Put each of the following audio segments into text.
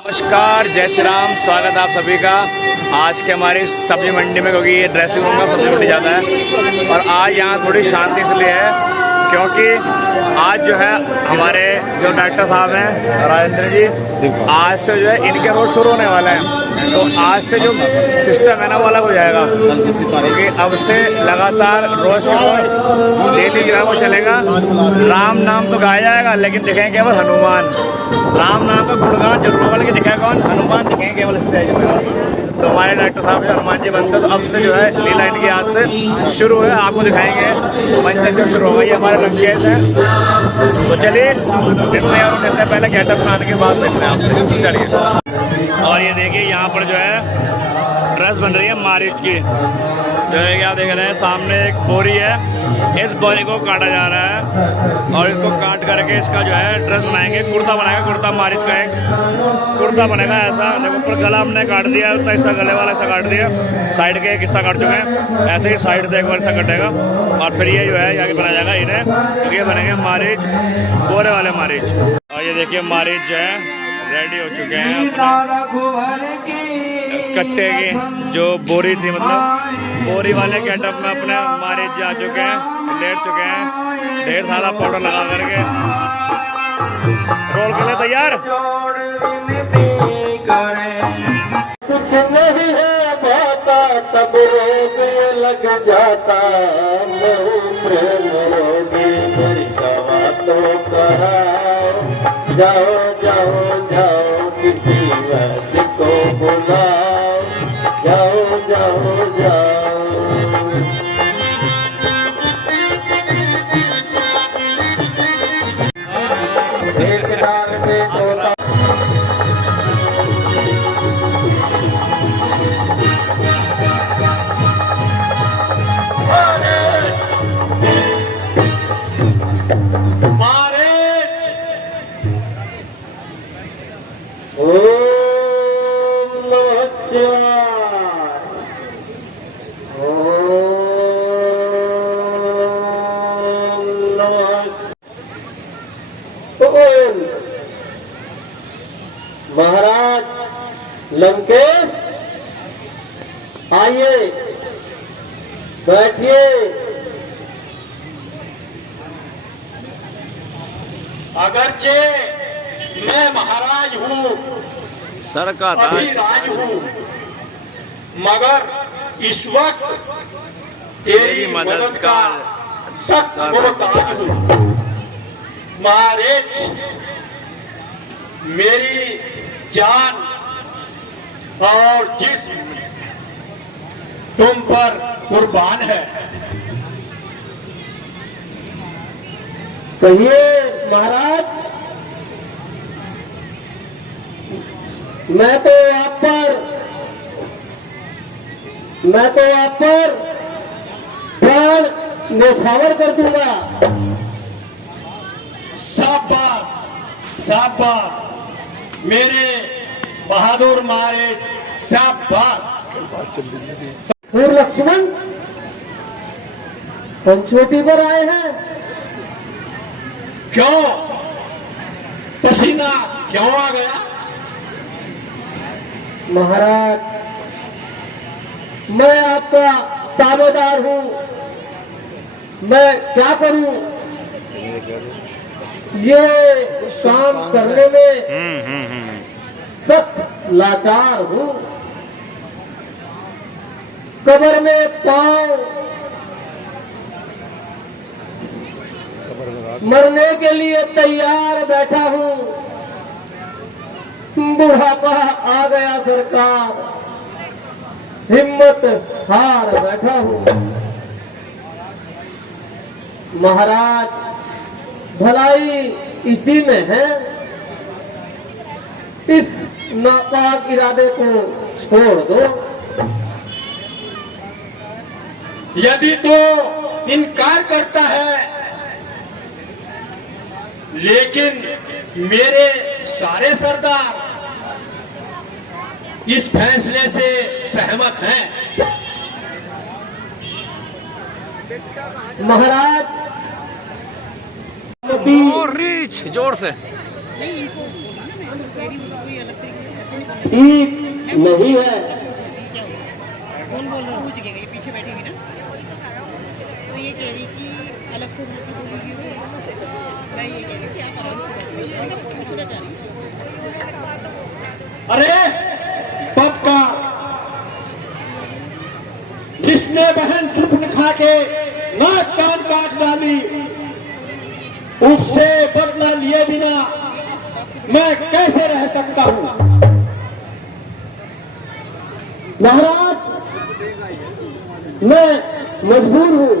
नमस्कार, जय श्री राम। स्वागत है आप सभी का आज के हमारी सब्जी मंडी में, क्योंकि ये ड्रेसिंग रूम में सब्जी मंडी जाता है। और आज यहाँ थोड़ी शांति इसलिए है क्योंकि आज जो है हमारे जो डॉक्टर साहब हैं राजेंद्र जी, आज से जो है इनके रोज शुरू होने वाला है। तो आज से जो सिस्टम है ना वो अलग हो जाएगा, क्योंकि अब से लगातार रोज डेली जो है वो चलेगा। राम नाम तो गाया जाएगा लेकिन दिखेंगे केवल हनुमान। राम नाम का गुणगान जरूर होगा लेकिन दिखेगा कौन? हनुमान दिखेंगे केवल स्टेज में। तो हमारे डॉक्टर साहब जो हनुमान जी बनते तो अब से जो है लीला इनकी आज से शुरू है, आपको दिखाएंगे मंच से शुरू होगा। ये हमारे लंकेश है। तो चलिए देते हैं पहले गेटअप बनाने के बाद देखते हैं आपसे। चलिए, और ये देखिए यहाँ पर जो है ड्रेस बन रही है मारिच की। जो है क्या देख रहे हैं सामने एक बोरी है, इस बोरी को काटा जा रहा है और इसको काट करके इसका जो है ड्रेस बनाएंगे, कुर्ता बनाएगा। कुर्ता मारिच का एक कुर्ता बनेगा ऐसा। देखो ऊपर गला हमने काट दिया, तो इसका गले वाला ऐसा काट दिया, साइड के एक हिस्सा काट चुके हैं, ऐसे ही साइड से एक बार ऐसा कटेगा और फिर ये जो है आगे बनाया जाएगा इन्हें। ये बनेंगे मारिच, बोरे वाले मारिच। और ये देखिए मारिच जो है रेडी हो चुके हैं कट्टे की जो बोरी थी, मतलब बोरी वाले गेटअप में अपने मारिच जा चुके हैं, लेट चुके हैं, ढेर सारा पाउडर लगा करके रोल के लिए तैयार। कुछ नहीं है बाता तब रोग लग जाता, प्रेम रोगी मेरी दवा तो कराओ। जाओ जाओ जाओ किसी वैद्य को बुलाओ, जाओ जाओ जाओ। एक डाल में तोता महाराज लंकेश आइए बैठिए। अगरचे मैं महाराज हूँ, सर का अभी राज हूँ, मगर इस वक्त तेरी मदद का सख्त मोहताज हूँ। महाराज मेरी जान और जिस्म तुम पर कुर्बान है। कहिए महाराज, मैं तो आप पर प्राण न्यौछावर कर दूंगा। शाबाश शाबाश मेरे बहादुर महाराज, शाबाश। और लक्ष्मण पंचवटी पर आए हैं, क्यों? पसीना क्यों आ गया? महाराज मैं आपका ताबेदार हूं, मैं क्या करूं? ये काम करने में सख्त लाचार हूं। कब्र में पांव मरने के लिए तैयार बैठा हूं। बुढ़ापा आ गया सरकार, हिम्मत हार बैठा हूं। महाराज भलाई इसी में है, इस नापाक इरादे को छोड़ दो। यदि तो इनकार करता है, लेकिन मेरे सारे सरदार इस फैसले से सहमत हैं। महाराज और रीच जोर से नहीं इनको बोलना ना, मैं मेरी कोई अलग तरीके ठीक नहीं है। कौन बोल रहा है? पूछ गए, ये पीछे बैठेगी ना, तो ये कह रही कि अलग से भाषा बोलेगी वो, मैं ये कह रही कि आप अलग से बात करिए, मैं पूछना चाह रही हूँ। अरे बदकार, जिसने बहन चुप खा के नाक कान काट डाली, उससे बदला लिए बिना मैं कैसे रह सकता हूं? महाराज, मैं मजबूर हूं,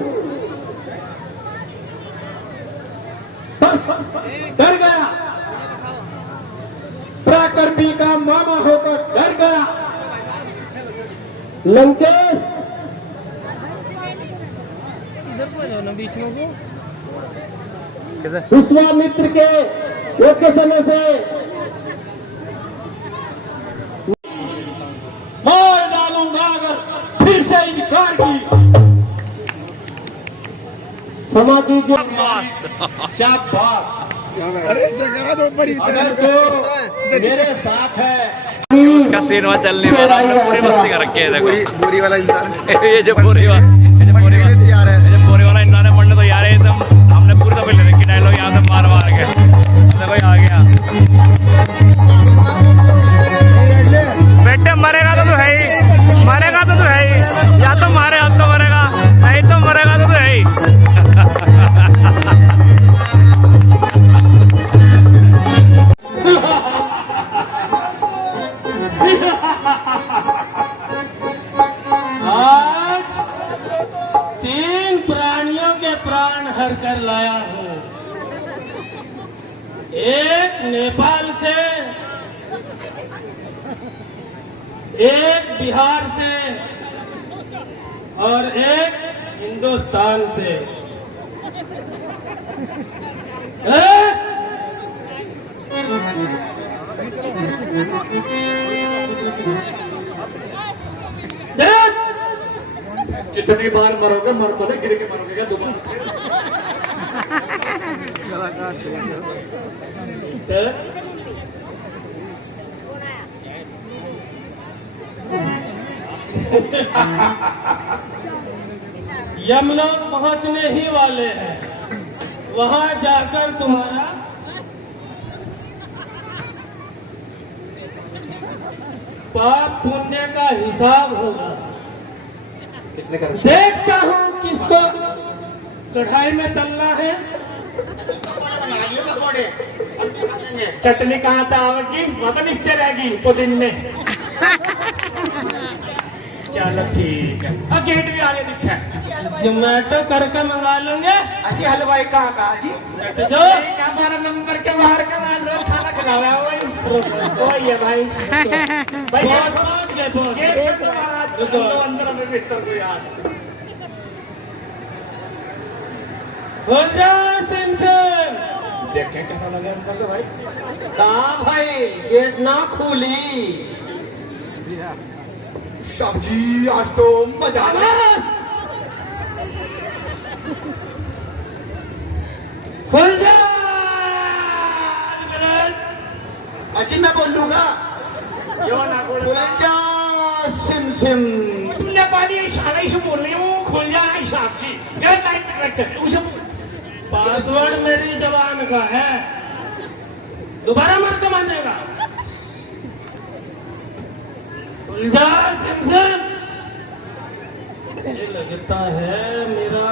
बस डर गया, प्रकृति का मामा होकर डर गया। लंकेश, इधर को आ जाओ ना बीच में वो। विश्वामित्र के योग्य समय से मार डालूंगा अगर फिर से इनकार की। समाधि जो शाबाश, अरे इस जगह तो बड़ी अगर तो मेरे साथ है उसका सीन वहाँ चलने वाला, हमने पूरी मस्ती कर रखी है। देखो बोरी वाला इंसान ये जो बोरी वाला तैयार है। इंसान है, पढ़ने तो यार है एकदम। हमने पूरी दफे ले रखी डायलॉग यहाँ से मार मार के। देखो आ गया बेटे, मरेगा तो है ही, मरेगा तो है ही, या तो मारे अब तो मरेगा, नहीं तो मरेगा तो है ही। आज 3 प्राणियों के प्राण हर कर लाया हूँ। एक नेपाल से, एक बिहार से और एक हिंदुस्तान से। कितनी बार मरोगे? मर को नहीं, गिर के मरोगे क्या दोबारा? यमलोक पहुंचने ही वाले हैं। वहां जाकर तुम्हारा पाप पुण्य का हिसाब होगा। देखता हूँ किसको कढ़ाई में तलना है। चटनी कहाँ था आवगी? वह नीचे रहेगी पुदीन में। चलो ठीक है, अब गेट भी आगे दिखा। जोमेटो करके मंगा लेंगे। अजी हलवाई कहाँ का जी? जो हमारा नंबर के बाहर का लो, खाना खिलाया वही है भाई। भाई पहुंच गए, पहुंच गए अंदर में भीतर को यार हो जा सिमसन। देखे कैसा लगे अंदर तो भाई। कहाँ भाई, गेट ना खोली। सब्जी आज तो मजा आ गया। खुल जा। अजी मैं बोलूंगा। क्यों ना खुल जा सिम सिम। नेपाली इशारा ही बोल रही हूँ, खुल जा हिसाब की। पासवर्ड मेरी जबान का है, दोबारा मत कमानेगा। खुल जा सिमसन। ये लगता है मेरा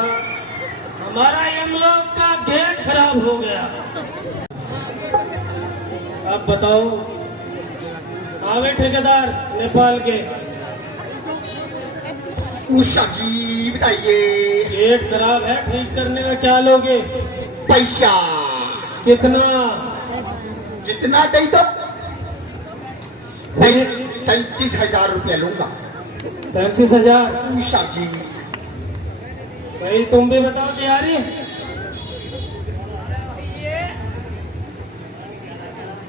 हमारा यमलोक का गेट खराब हो गया। अब बताओ, आवे ठेकेदार नेपाल के। उषा जी बताइए। गेट खराब है, ठीक करने में क्या लोगे? पैसा कितना? जितना दे दो। 33,000 रुपया लूंगा। 35,000? उषा जी भाई तुम भी बताओ तैयारी।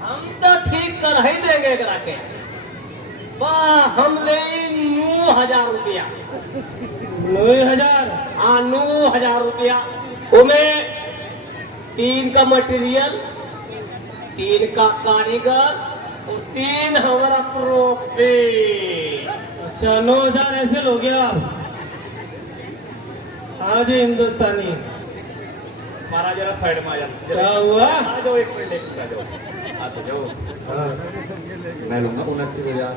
हम तो ठीक कर ही देंगे करा के। हम ले 9,000 रुपया। 9,000? हाँ 9,000 रुपया। उसमें 3 का मटेरियल, 3 का कारीगर और 3 हमारा प्रॉफिट। अच्छा 9,000 ऐसे हो गया। हाँ जी हिंदुस्तानी महाराज जरा साइड में आ जाओ। क्या हुआ? आ जाओ, एक मिनट आ जाओ, आ तो जाओ। मैं लूंगा 29,000।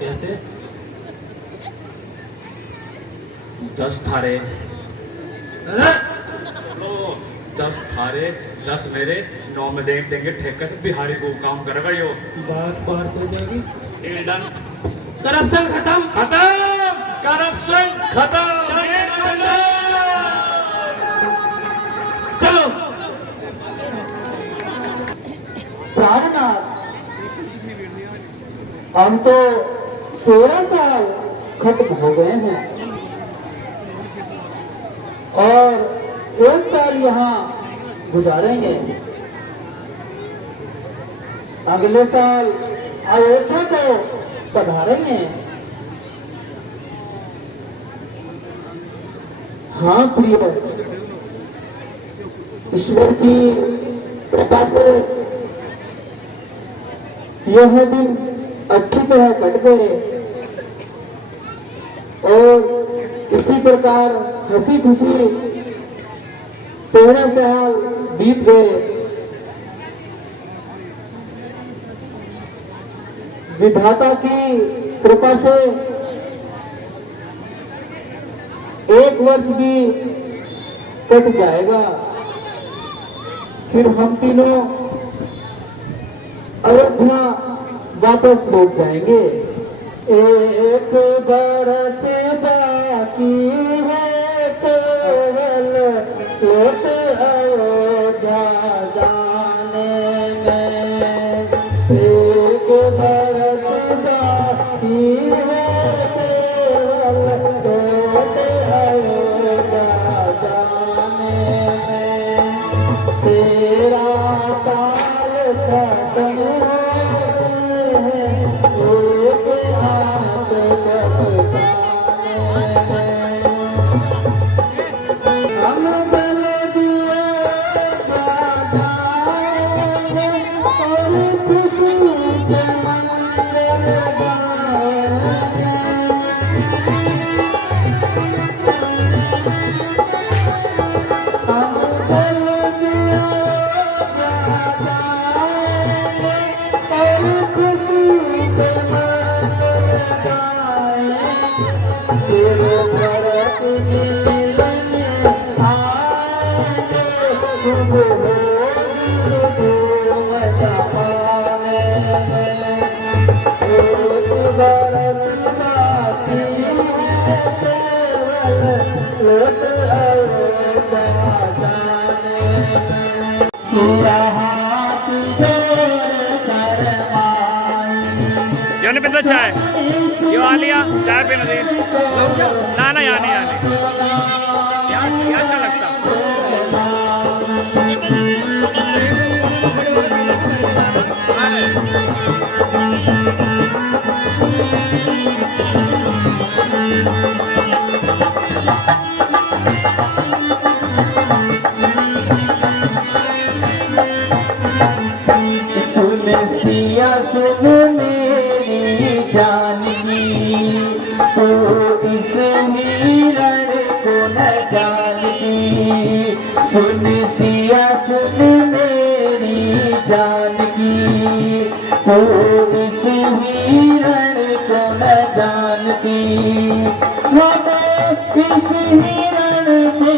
कैसे? 10 थारे, अरे! 10 थारे, 10 मेरे, 9 में देंगे ठेका से। बिहारी को काम करेगा यो। बात पार हो जाएगी। Deal done. करप्शन खत्म। करप्शन खत्म। चलो प्राणनाथ, हम तो 13 साल खत्म हो गए हैं और 1 साल यहाँ गुजारेंगे। अगले साल अयोध्या को पधारेंगे। हाँ प्रिय, ईश्वर की कृपा से यह दिन अच्छी तरह कट गए और इसी प्रकार हंसी खुशी 13 साल बीत गए। विधाता की कृपा से 1 वर्ष भी कट जाएगा, फिर हम तीनों अयोध्या वापस लौट जाएंगे। 1 बरस बाकी है केवल लौट अयोध्या जाने में। 1 बरस बाकी है केवल लौट अयोध्या जाने में। 13 साल खत्म यो नहीं पीता चाय? यो आ लिया चाय पीना दी ना ना, यहाँ नहीं, यहाँ नहीं, यहाँ अच्छा लगता। सुन सिया सुन मेरी जानकी, तो इस मीरण को न जानती। सुन सिया सुन मेरी जानकी, तो इस मीरण को न जानती। हमें इस मीरण से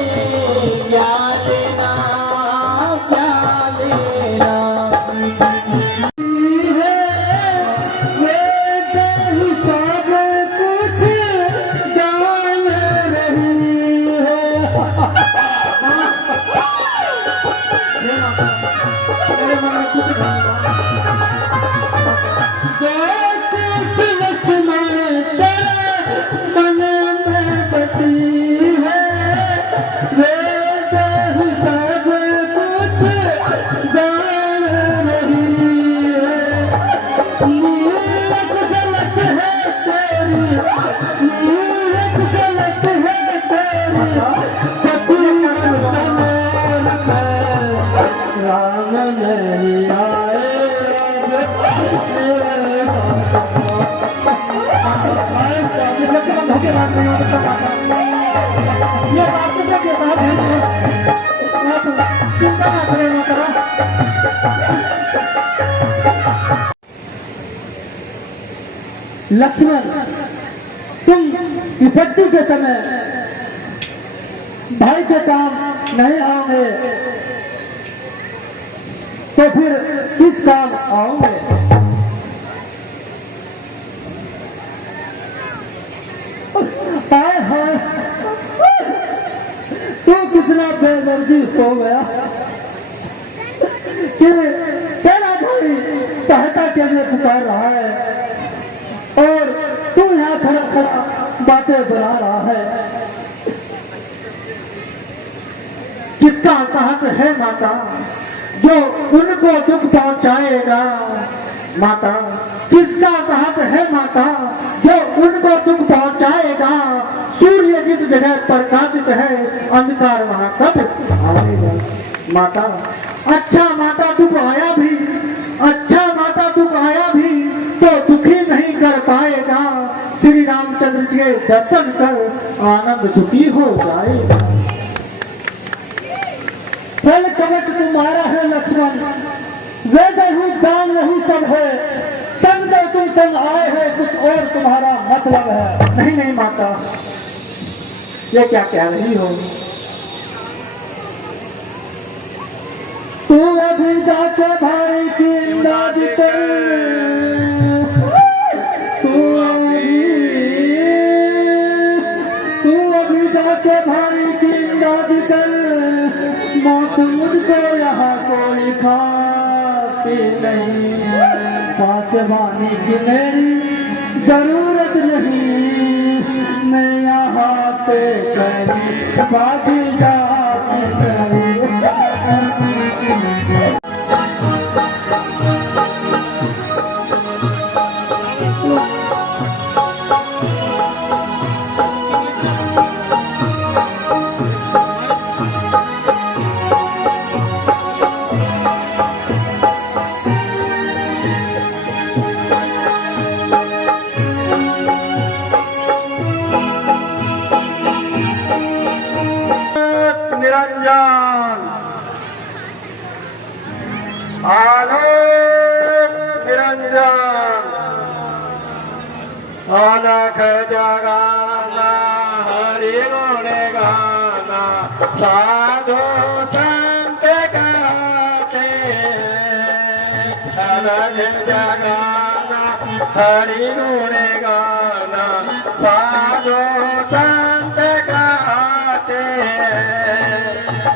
क्या लेना, क्या लेना। मन में बसी है लक्ष्मण, तुम विपत्ति के समय भाई के काम नहीं आओगे तो फिर किस काम आओगे? हाय हाय, तू कितना बेदर्दी हो गया कि तेरा भाई सहायता के लिए पुकार रहा है और तू यहाँ खड़ा खड़ा बातें बना रहा है। किसका साहस है माता जो उनको दुख पहुंचाएगा? माता, किसका साहस है माता जो उनको दुख पहुंचाएगा? सूर्य जिस जगह प्रकाशित है अंधकार वहां कब आएगा? माता, अच्छा माता दुख आया भी, अच्छा माता दुख आया भी तो दुखी नहीं कर पाएगा। श्री रामचंद्र जी के दर्शन कर आनंद सुखी हो जाएगा। चल कवच तुम्हारा है लक्ष्मण, वेद ही जान वही सब है, संग तुम संग आए हो कुछ और तुम्हारा मतलब है। नहीं नहीं माता, ये क्या कह रही हो? तू अभी जाके भाई की इमदाद कर, तू अभी जाके भाई की इमदाद कर, मौत मुझको यहाँ कोई खाती नहीं, पासवानी की मेरी जरूरत नहीं, मैं यहाँ से कहीं भागी जाती नहीं। निरंजन आलोक निरंजन, अलख जगाना हरि गुण गाना, साधु संत गाते, अलख जगाना हरि गुण गाना, साधु संत गाते,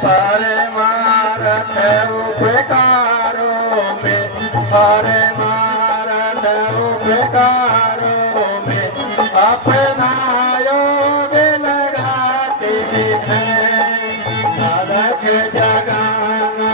परमारथ उपकारों में, परमारथ उपकारों में अपना योग लगाते हैं, अलख जगाना।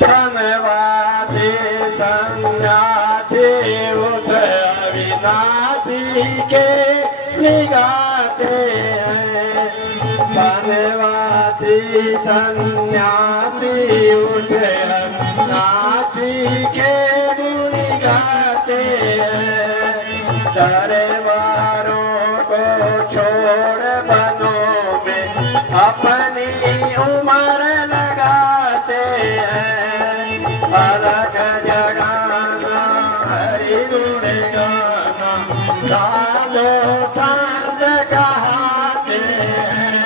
धनवासी सन्यासी उठ अविनाशी के निगाते हैं, धनवासी सन्यासी उठ अविनाशी के निगाते हैं, दरबारों को छोड़ बनों में अपनी उम्र लगाते हैं, अलग जगाना हरि गुण गाना, साधु संत कहते हैं,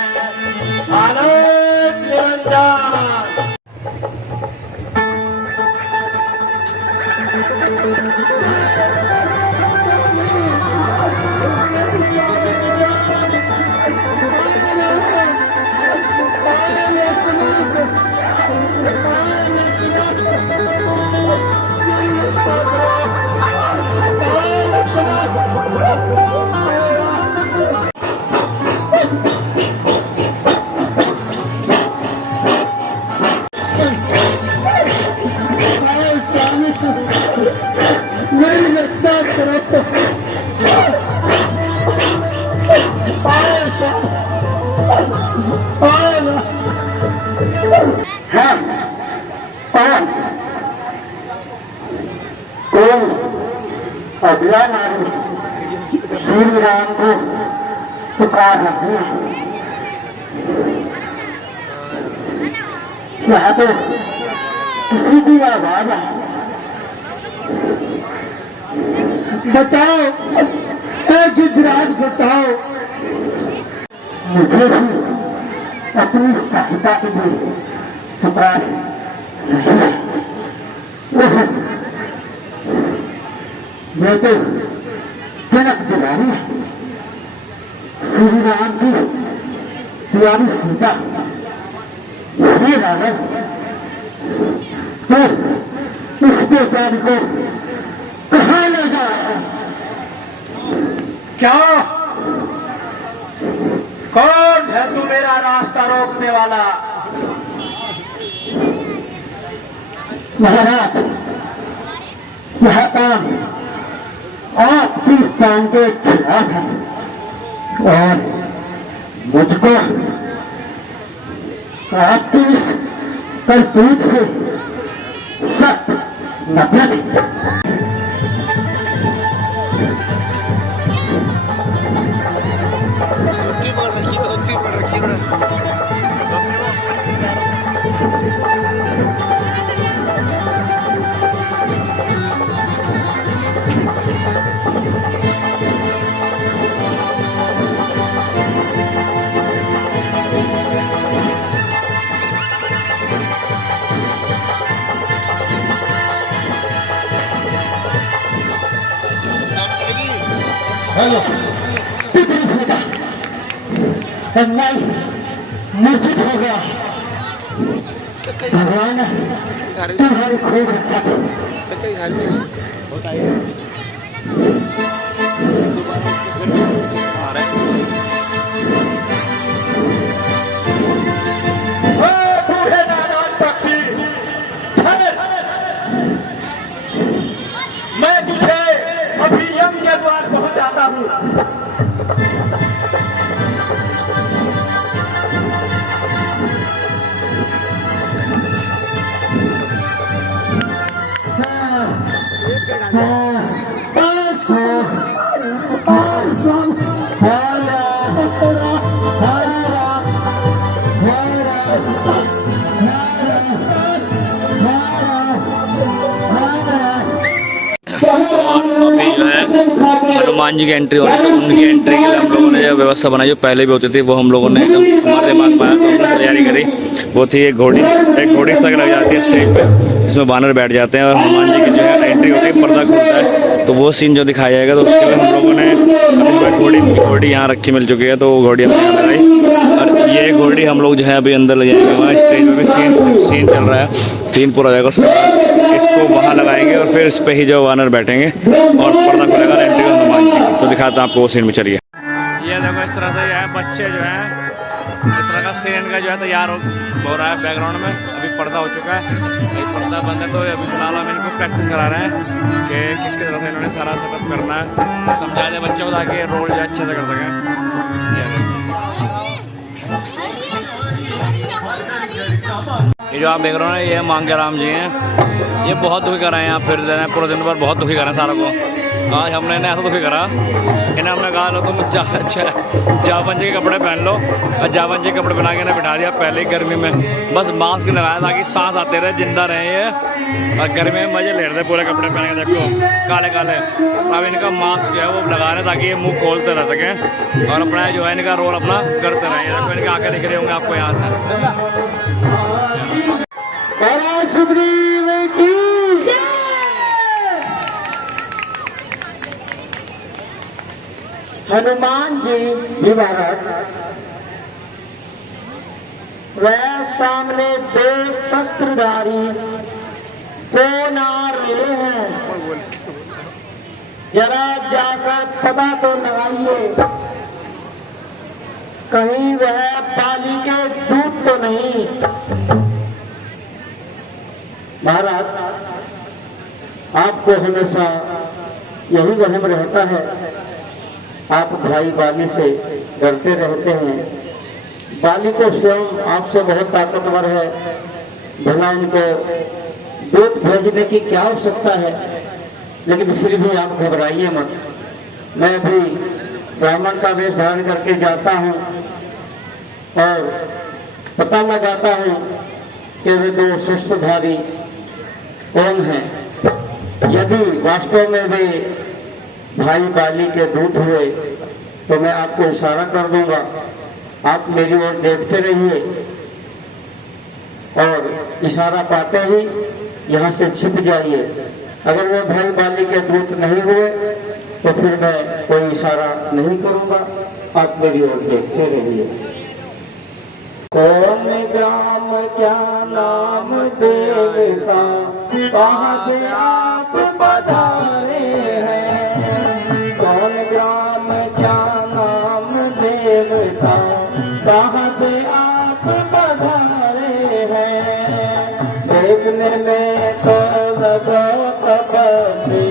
आलोक निरंजन। मेरी रक्षा करो। अगला नारी श्री राम को पुकार रही है। यहाँ तो किसी की आवाज है, बचाओ गिजराज बचाओ। मुझे भी अपनी सहायता के लिए पुकार रही है। मैं तो जनक दुलारी श्री राम की प्यारी सीता, हे रावण, तो इस बेचारी को कहाँ ले जा रहा है? क्या कौन है तू मेरा रास्ता रोकने वाला? महाराज, यह काम आपकी शान के खिलाफ है और मुझको आपकी इस करतूत से सख्त नफरत है। अन्याय मूर्छित हो गया। भगवान तुम्हारी खूब रखा। बूढ़े नादान पक्षी, मैं तुझे अभी यम के द्वार पहुंचाता हूँ। हनुमान जी की एंट्री हो रही है, उनकी एंट्री के लिए हम लोगों ने जो व्यवस्था बनाई जो पहले भी होती थी वो हम लोगों ने एकदम हमारे दिमाग में आया तो हमने तैयारी करी। वो थी एक घोड़ी तक लग जाती है स्टेज पे, इसमें बानर बैठ जाते हैं और हनुमान जी की जो है एंट्री होती है, पर्दा खुलता है, तो वो सीन जो दिखाया जाएगा। तो उसके लिए हम लोगों ने घोड़ी यहाँ रखी मिल चुकी है, तो वो घोड़ी हमने यहाँ लगाई और ये घोड़ी हम लोग जो है अभी अंदर ले जाएंगे। वहाँ स्टेज पर भी सीन चल रहा है, सीन पूरा जाएगा, उसके बाद इसको वहाँ लगाएंगे और फिर इस पे ही जो वानर बैठेंगे और पर्दा खुलेगा एंट्री हनुमान जी की। तो दिखाता हूँ आपको वो सीन में, चलिए। ये देखो इस तरह से जो है बच्चे जो हैं इस तरह का सीन का जो है तैयार हो रहा है बैकग्राउंड में। अभी पर्दा हो चुका है, ये पर्दा बंद है, तो अभी फिलहाल हम इनको प्रैक्टिस करा रहे हैं कि किसकी तरह से इन्होंने सारा सेटअप करना है, समझा दें बच्चों को ताकि रोल जो अच्छे से कर सकें। ये जो आप देख रहे हो ना, ये मांगे राम जी हैं। ये बहुत दुखी कर रहे हैं यहाँ फिर देना पूरे दिन भर, बहुत दुखी कर रहे हैं सारों को। आज हमने इन्हें ऐसा दुखी करा, इन्हें हमने कहा लो तुम जावन जी के कपड़े पहन लो, और जावन जी के कपड़े पहना के इन्हें बिठा दिया पहले ही गर्मी में। बस मास्क लगाया ताकि सांस आते रहे, जिंदा रहे ये, और गर्मी में मजे ले रहे थे पूरे कपड़े पहन के। देखो काले काले, अब इनका मास्क जो है वो लगा रहे ताकि ये मुँह खोलते रह सकें और अपना जो है इनका रोल अपना करते रहें। देखो इनके आंखें दिख रही होंगे आपको यहाँ से। सुग्रीव की हनुमान जी महाराज, वह सामने दो शस्त्रधारी कौन आ रहे हैं, जरा जाकर पता तो लगाइए, कहीं वह बाली के दूत तो नहीं। महाराज, आपको हमेशा यही वहम रहता है, आप भाई बाली से डरते रहते हैं। बाली तो स्वयं आपसे बहुत ताकतवर है, भला उनको दूत भेजने की क्या आवश्यकता है। लेकिन फिर भी आप घबराइए मत। मैं भी ब्राह्मण का वेश धारण करके जाता हूँ और पता लगाता हूँ कि वे दो शस्त्रधारी कौन हैं। यदि वास्तव में वे भाई बाली के दूत हुए तो मैं आपको इशारा कर दूंगा, आप मेरी ओर देखते रहिए और इशारा पाते ही यहाँ से छिप जाइए। अगर वो भाई बाली के दूत नहीं हुए तो फिर मैं कोई इशारा नहीं करूंगा, आप मेरी ओर देखते रहिए। कौन ग्राम क्या नाम देवता, कहाँ से आप पधारे हैं। कौन ग्राम क्या नाम देवता, कहाँ से आप पधारे हैं। देखने में तो लगो तपस्वी,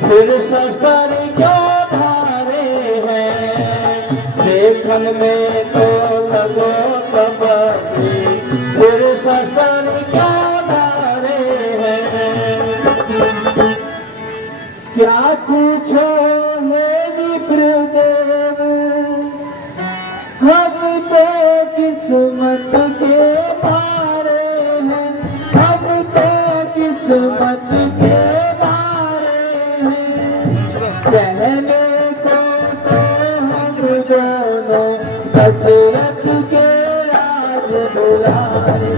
फिर शस्त्र क्यों धारे हैं। देखने में तो लगो तपस्वी, फिर शस्त्र क्यों धारे हैं। क्या पूछो मेरी प्रदेव, हम तो किस्मत के तारे हैं। हम तो किस्मत के तारे हैं। कहने को तो हम दोनों दशरथ के राज दुलारे।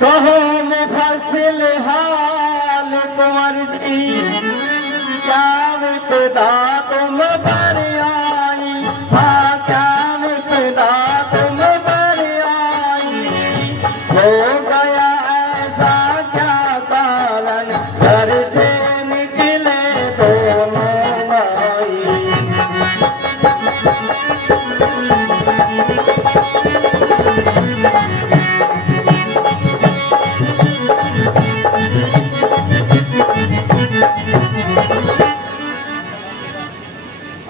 कहो मुफस्सिल हाल कुंवर जी, क्या विपदा तुम पर आई। हाँ क्या विपदा तुम पर आई। हो गया ऐसा क्या कारण, घर से निकले दोनों भाई।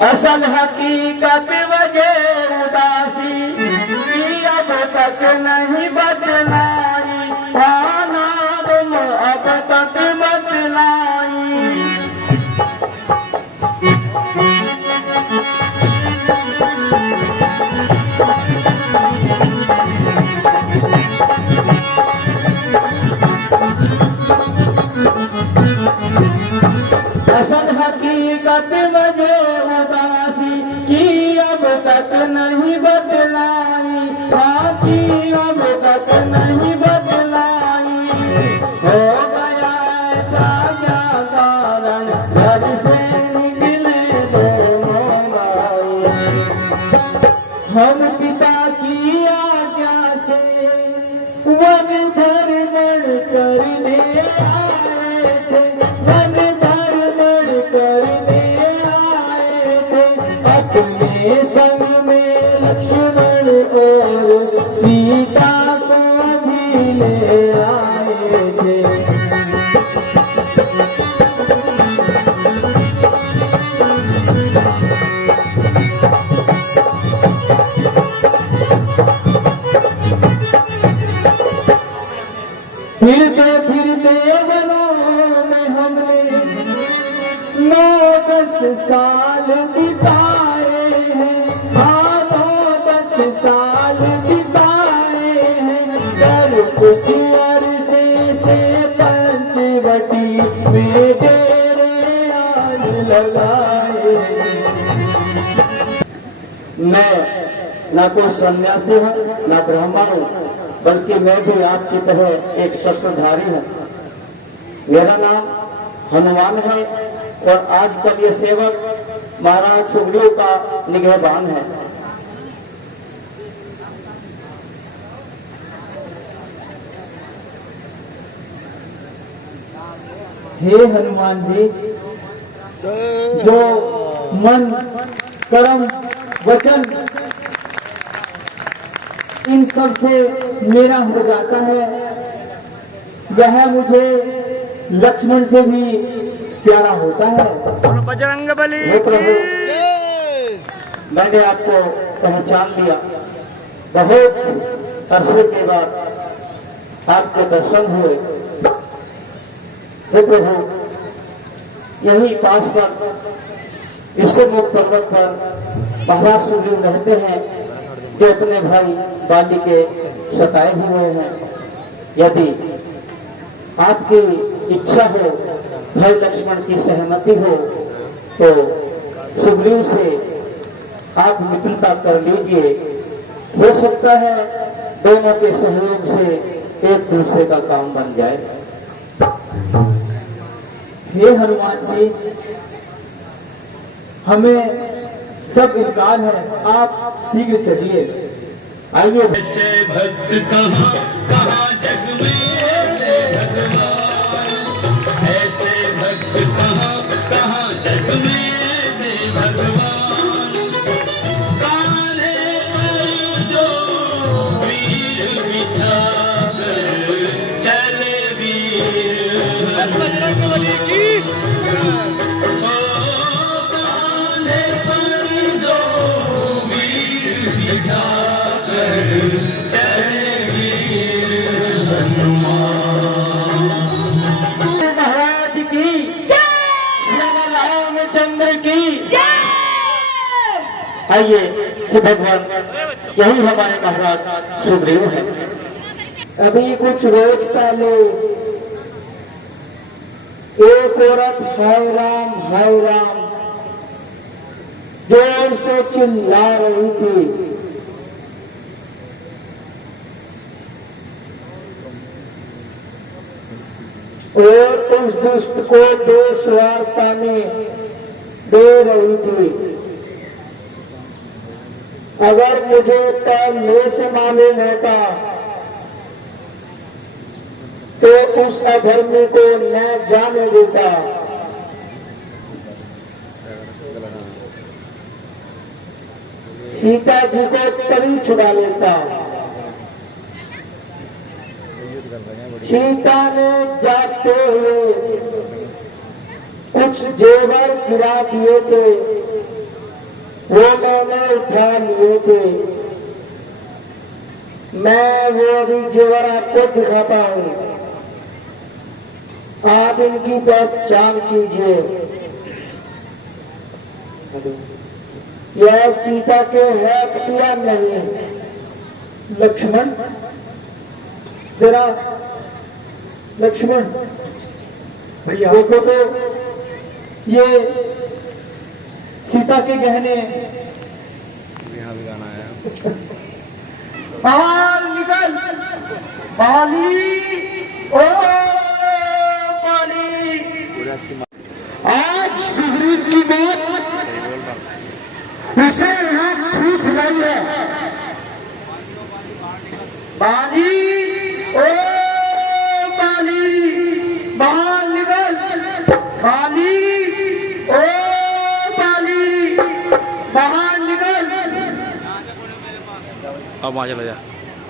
असल हकीकत वजह उदासी की अब तक नहीं बतलाई। खाना तुम अब तक बतलाई। असल हकीकत वजह उदासी की अब तक नहीं बतलाई। की अब तक नहीं बतलाई। हो गया ऐसा क्या कारण, घर से निकले दोनों भाई। हम पिता की आज्ञा से वन धर्म करने आए थे। वन धर्म करने आए थे। अपने संग में लक्ष्मण और सीता को भी ले आए थे। फिरते फिरते वनों में हमने 9-10 साल बिताए हैं। हाँ 9-10 साल बिताए हैं। कर कुछ अरसे से पंचवटी में डेरे आज लगाए। मैं ना कोई सन्यासी हूँ ना ब्राह्मण हूँ, बल्कि मैं भी आपकी तरह एक शस्त्रधारी हूँ। मेरा नाम हनुमान है और आजकल ये सेवक महाराज सुग्रीव का निगहबान है। हे हनुमान जी, जो मन कर्म वचन इन सब से मेरा हो जाता है, वह मुझे लक्ष्मण से भी प्यारा होता है। बजरंग बली। हे प्रभु, मैंने आपको पहचान लिया। बहुत अरसे के बाद आपके दर्शन हुए। हे प्रभु, यही पास पर इष्टमुख पर्वत पर महाराज सुग्रीव रहते हैं, जो अपने भाई बाली के सताए हुए हैं। यदि आपकी इच्छा हो, भाई लक्ष्मण की सहमति हो, तो सुग्रीव से आप मित्रता कर लीजिए। हो सकता है दोनों के सहयोग से एक दूसरे का काम बन जाए। हे हनुमान जी, हमें सब इनकार है, आप शीघ्र चलिए। आइए। ऐसे भक्त कहाँ कहाँ जग में ऐसे भगवान, ऐसे भक्त कहाँ कहाँ जग में ऐसे भगवान, कान्हे पर जो वीर बिठा कर चले वीर बजरंगबली की। ओ कान्हे पर जो वीर बिठा महाराज की रामचंद्र की। आइए कि भगवान, यही हमारे महाराज सुग्रीव हैं। अभी कुछ रोज पहले एक औरत हाय राम जोर से चिल्ला रही थी। और उस दुष्ट को दो स्वार्थता में दे रही थी। अगर मुझे पहले से मालूम होता तो उस अधर्मी को न जाने देता। सीता जी को तभी छुड़ा लेता। सीता ने जाते हुए कुछ जेवर गिरा दिए थे, वो मैंने उठा लिए थे। मैं वो भी जेवर आपको दिखाता हूँ, आप इनकी पहचान कीजिए। यह सीता के है या नहीं? लक्ष्मण, जरा लक्ष्मण भैया देखो तो, ये सीता के गहने यहाँ भी गाना है। बाहर निकल बाली, ओ बाली। आज सुग्रीव की बात उसे यहाँ पूछ रही है। बाली, ओ बाली, बाहर निकल बाली, ओ बाली, बाहर निकल। अब वहाँ चला जा।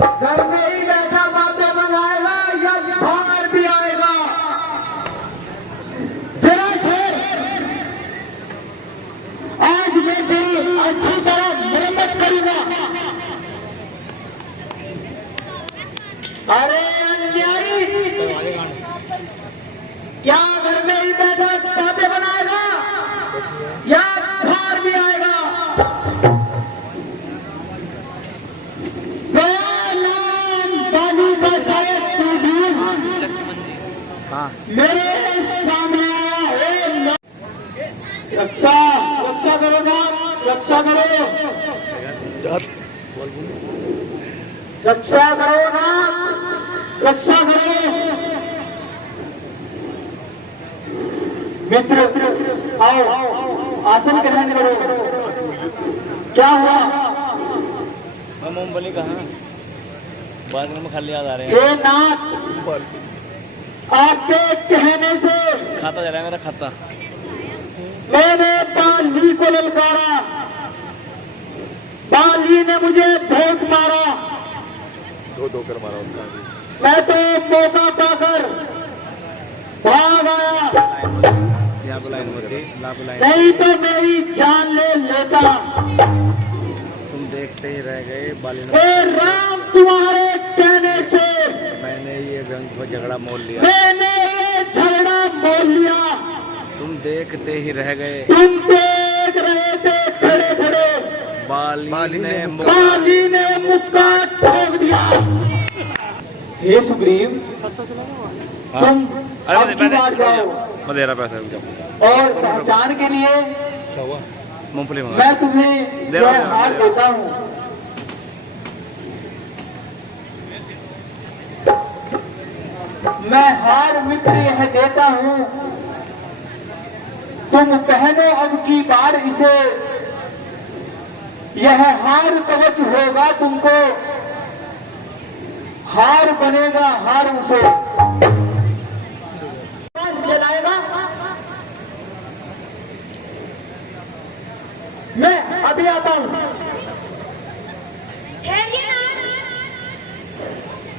घर में ही बैठा बातें बनाएगा या बाहर भी आएगा? जरा ठहर, आज मैं तेरी अच्छी तरह मरम्मत करूंगा। अरे अन्यायी, क्या घर में ही बैठा बातें बनाएगा या बाहर भी आएगा? बाली का शायद तू भी मेरे सामने आया। रक्षा रक्षा करो ना, रक्षा करो, रक्षा करो ना, रक्षा करो। मित्र आओ, आसन ग्रहण करो। क्या हुआ? मूंगफली कहाँ? बाद में खाली याद आ रहे हैं। ये नाथ आपके कहने से खाता जा रहा है मेरा खाता। मैंने बाली को ललकारा, बाली ने मुझे भोग मारा। दो कर मारा उनका। मैं तो मौका पाकर भाग आया, नहीं तो मेरी जान ले लेता। तुम देखते ही रह गए। बाली हे राम, तुम्हारे कहने से मैंने ये बहुत झगड़ा मोल लिया, मैंने ये झगड़ा मोल लिया, तुम देखते ही रह गए, तुम देख रहे थे खड़े खड़े, बाली ने मुक्का ठोक दिया। हे सुग्रीव, तुम अब की बार जाओ मैं दे रहा पैसा और पहचान के लिए मूंगफली मंगा। मैं तुम्हें यह हार देता हूँ। मैं हार मित्र यह देता हूँ, तुम पहनो अब की बार इसे, यह हार कवच होगा तुमको, हार बनेगा हार उसे चलाएगा। मैं अभी आता हूँ। ठहरिए ना,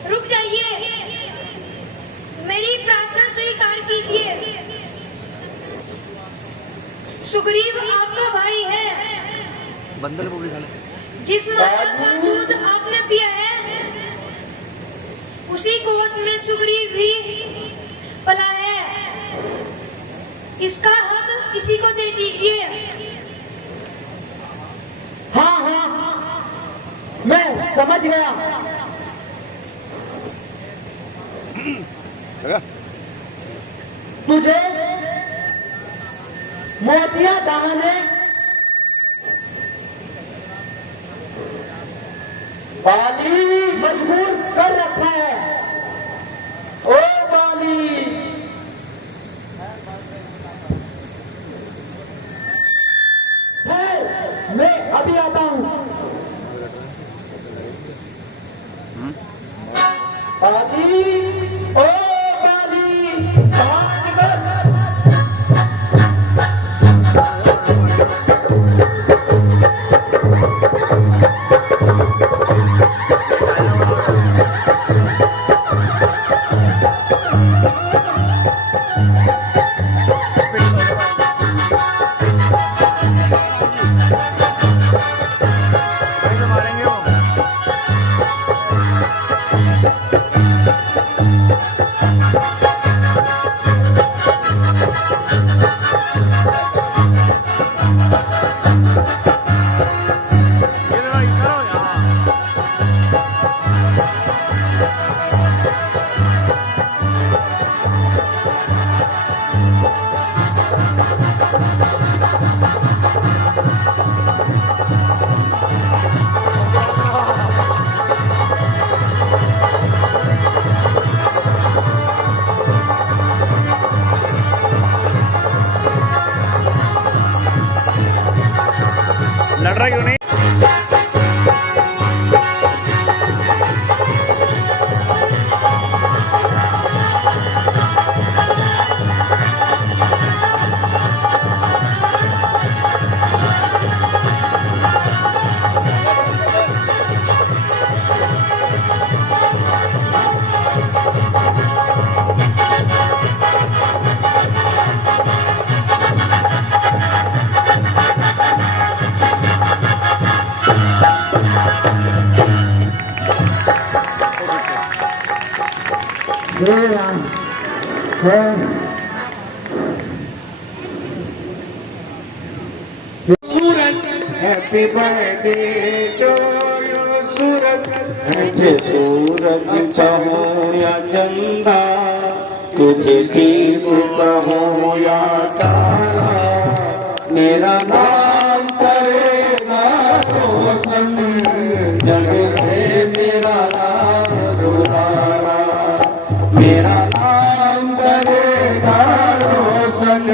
रुक जाइए, मेरी प्रार्थना स्वीकार कीजिए। सुग्रीव आपका भाई है, बंदर बोली जिस माता का दूध आपने पिया है, उसी गोद में सुग्रीव भी पला है। इसका हक किसी को दे दीजिए। हाँ, मैं समझ गया। तुझे मोतिया दाह ने बाली मजबूर कर रखा है। ओ बाली, मैं अभी आता हूँ। बाली, ओ बाली, बाहर निकल। मारेंगे वो। लड़ रहा क्यों नहीं? हैप्पी बर्थडे टू यू सूरत, ऐसे सूरज कहो या चंदा, तुझे दीप कहो या तारा, मेरा नाम करेगा रोशन, जग में मेरा नाम दुलारा, मेरा नाम करेगा रोशन,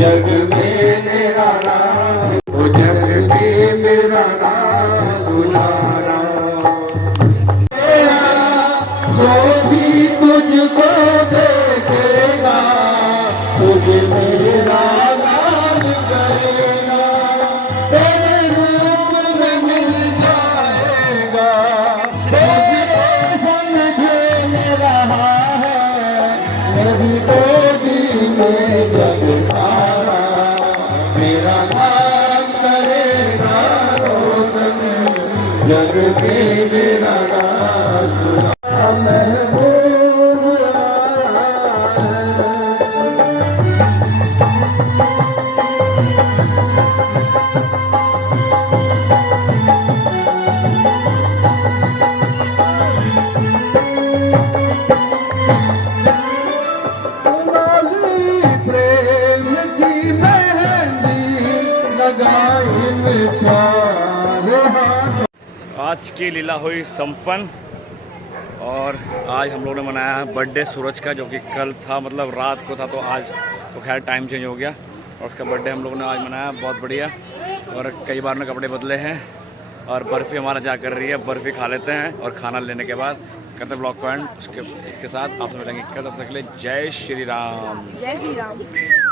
जग में मेरा नाम, जग में मेरा नाम दुलारा। जो भी तुझको देखेगा, तुझे मेरा लाल करेगा, तेरे रूप में मिल जाएगा, तुझे समझे में रहा है, मेरी गोदी में जग सारा, मेरा नाम करेगा रोशन। आज की लीला हुई संपन्न। और आज हम लोगों ने मनाया बर्थडे सूरज का, जो कि कल था, मतलब रात को था, तो आज तो खैर टाइम चेंज हो गया। और उसका बर्थडे हम लोगों ने आज मनाया, बहुत बढ़िया। और कई बार ने कपड़े बदले हैं और बर्फ़ी हमारा जा कर रही है, बर्फ़ी खा लेते हैं और खाना लेने के बाद करते ब्लॉग को एंड। उसके साथ आपसे मिलेंगे कल, तब तक के लिए जय श्री राम। जय श्री राम।